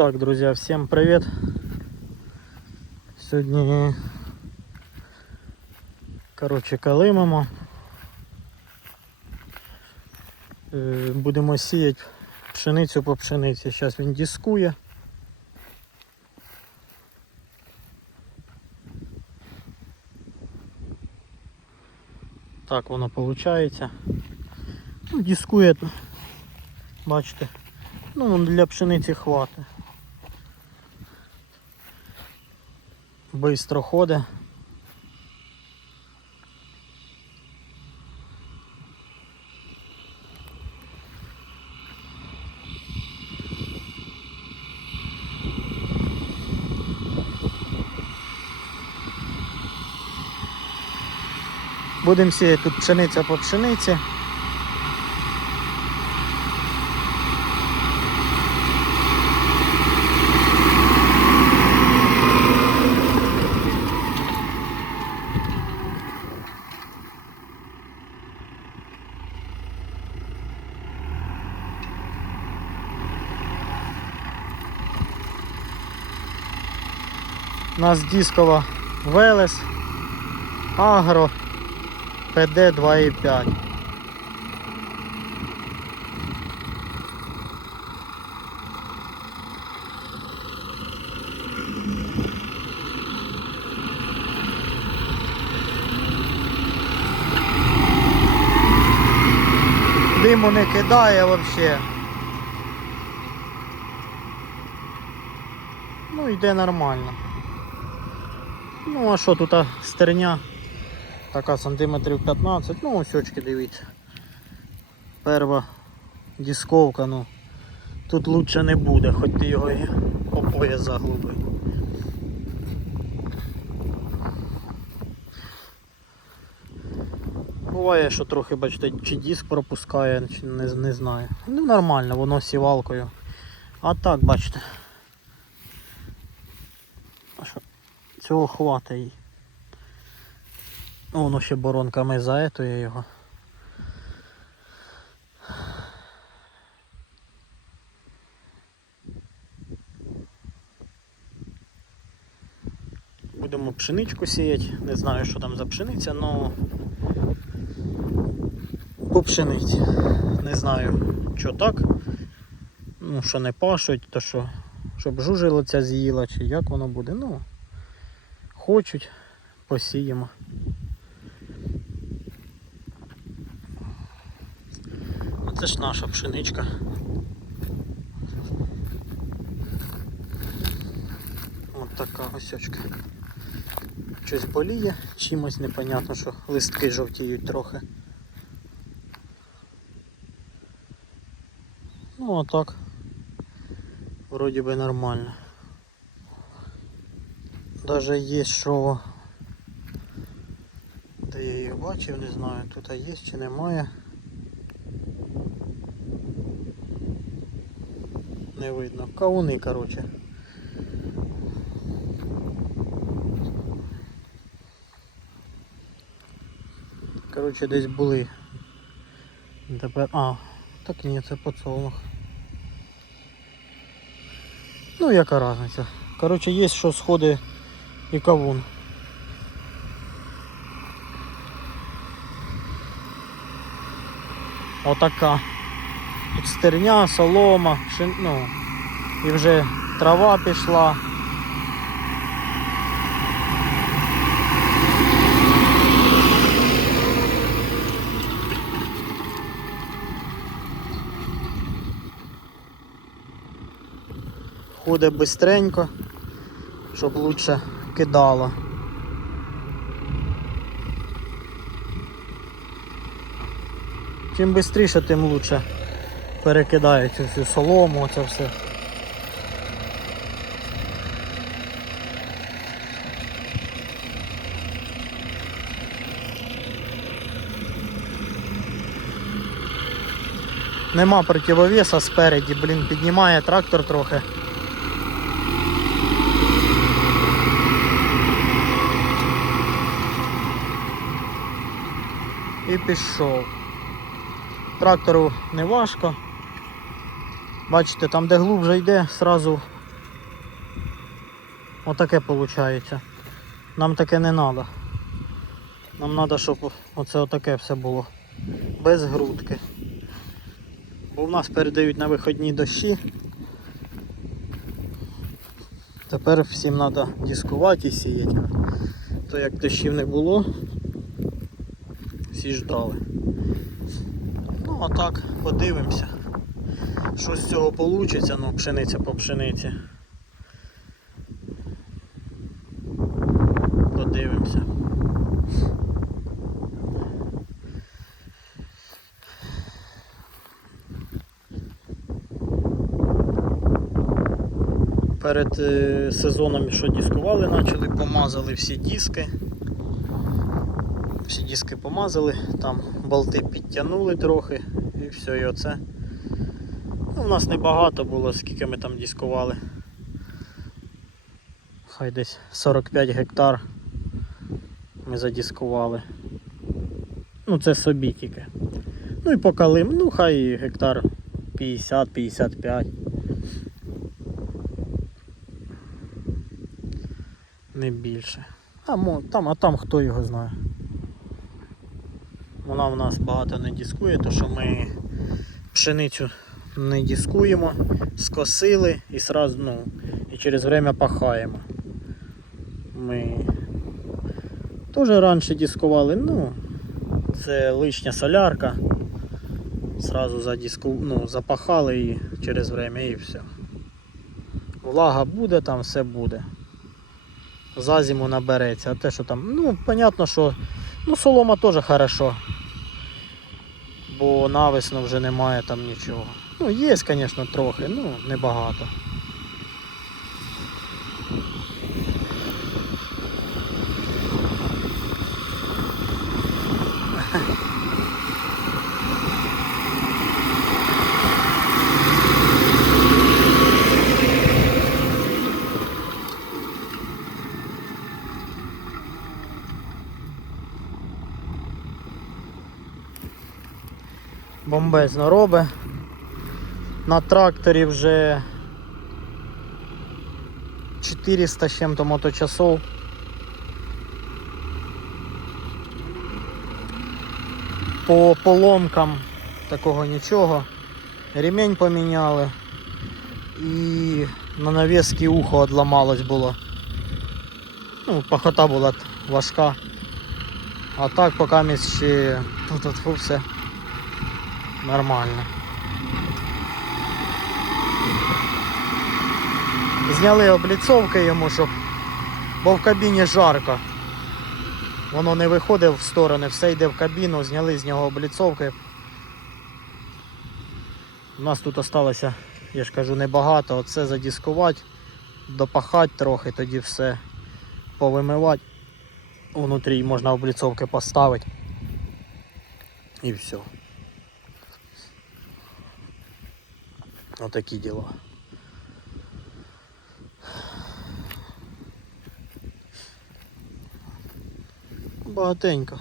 Так, друзья, всем привет. Сьогодні, коротше, калимимо. Е, Будемо сіяти пшеницю по пшениці. Зараз він дискує. Так воно виходить. Ну, дискує, бачите. Ну, для пшениці хватить. Бистро ходить. Будемо сіяти тут пшениця по пшениці. У нас дискова Велес, Агро, ПД 2,5. Диму не кидає взагалі. Ну йде нормально. Ну а що тут стерня? Така сантиметрів 15, ну ось очки дивіться. Перва дисковка, ну тут лучше не буде, хоч ти його і по заглуби. Буває, що трохи, бачите, чи диск пропускає, чи не, не знаю. Ну нормально, воно сівалкою. А так, бачите. А що? Цього хватить. Ну, Воно ще боронками заетує його. Будемо пшеничку сіяти. Не знаю, що там за пшениця, але по пшениці. Не знаю, що так. Ну, що не пашуть, то що, щоб жужелиця з'їла, чи як воно буде. Ну, хочуть, посіємо. Це ж наша пшеничка. От така осьочка. Щось боліє, чимось непонятно, що листки жовтіють трохи. Ну а так. Вроді би нормально. Даже є що. Де я їх бачив, не знаю, тут є чи немає. Не видно. Кауни, короче. Короче, десь були. Тепер... А, так ні, це поцолнух. Ну, яка різниця. Короче, є що сходи і кавун. Отака. Тут стерня, солома, шин... ну, і вже трава пішла. Ходить бистренько, щоб лучше кидало. Чим швидше, тим лучше перекидає цю солому, це все. Нема противовеса спереді, блін, піднімає трактор трохи. І пішов. Трактору не важко. Бачите, там де глубже йде, сразу Отаке виходить. Нам таке не треба. Нам треба, щоб оце отаке все було. Без грудки. Бо в нас передають на виходні дощі. Тепер всім треба дискувати і сіяти. То як дощів не було, всі ждали. Ну а так, подивимося. Що з цього вийде, ну пшениця по пшениці. Подивимося. Перед е, сезоном, що дискували, почали, помазали всі диски. Диски помазали, там болти підтягнули трохи і все, і оце. Ну, у нас небагато було, скільки ми там дискували. Хай десь 45 гектар ми задіскували. Ну це собі тільки. Ну і по калим, ну хай гектар 50-55. Не більше. А, там, а там хто його знає. Вона в нас багато не дискує, то що ми пшеницю не дискуємо, скосили і сразу, ну, і через время пахаємо. Ми теж раніше дискували, ну, це лишня солярка. Сразу задіску, ну, запахали і через время і все. Влага буде, там все буде. За зиму набереться, а те, що там, ну, понятно, що ну, солома теж хорошо. Бо навесно вже немає там нічого. Ну, є, звісно, трохи, ну, небагато. Бомбезно робить. На тракторі вже 400 з чим-то моточасов. По поломкам такого нічого. Ремень поміняли. І на навіски ухо одламалось було. Ну, пахота була важка. А так поки ще тут все нормально. Зняли обліцовки йому, щоб бо в кабіні жарко. Воно не виходить в сторони, все йде в кабіну, зняли з нього обліцовки. У нас тут осталося, я ж кажу, небагато. Оце задіскувати, допахати трохи, тоді все повимивати. Внутрі можна обліцовки поставити. І все. Отакі діла. Багатенько.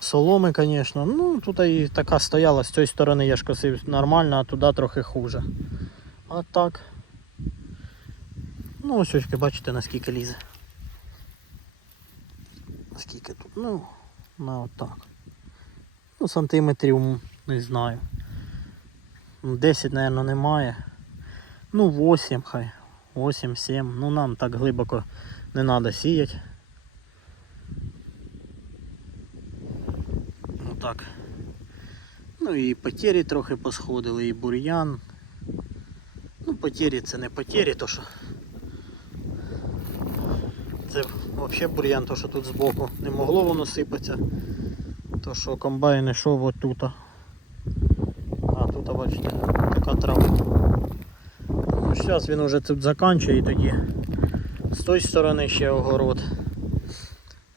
Соломи, звісно. Ну, тут і така стояла, з цієї сторони я ж косив нормально, а туди трохи хуже. А так. Ну, ось очки, бачите, наскільки лізе. Наскільки тут? Ну, на отак. Ну, сантиметрів, не знаю. 10, мабуть, немає. Ну, 8 хай. 8-7. Ну нам так глибоко не треба сіяти. Ну так. Ну і потері трохи посходили, і бур'ян. Ну, потері це не потері, то що. Це взагалі бур'ян, то що тут збоку не могло воно сипатися. То що комбайн йшов отут. А бачите, така трава. Ну, зараз він вже тут закінчує і тоді з тої сторони ще огород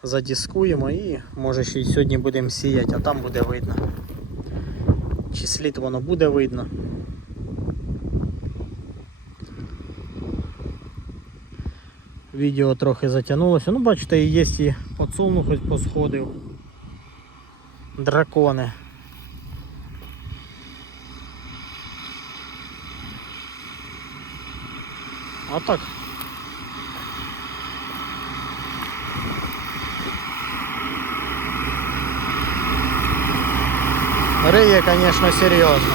задіскуємо і може ще й сьогодні будемо сіяти, а там буде видно. Чи слід воно буде видно. Відео трохи затягнулося. Ну, бачите, є і подсолнух ось посходив. Дракони. А так. Риє, конечно, серйозно.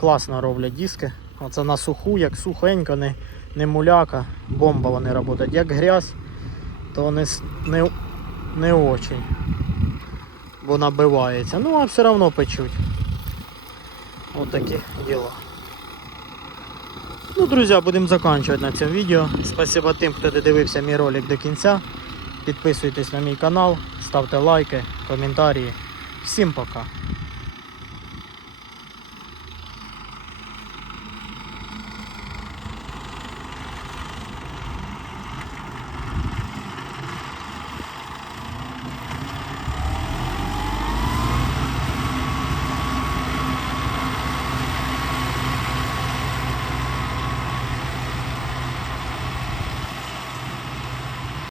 Класно роблять диски. Оце на суху, як сухенько, не не муляка, бомба вони працюють. Як грязь, то не не, не очень. Бо набивається. Ну, а все одно печуть. От такі діла. Ну, друзі, будемо закінчувати на цьому відео. Спасибо тим, хто додивився мій ролик до кінця. Підписуйтесь на мій канал, ставте лайки, коментарі. Всім пока!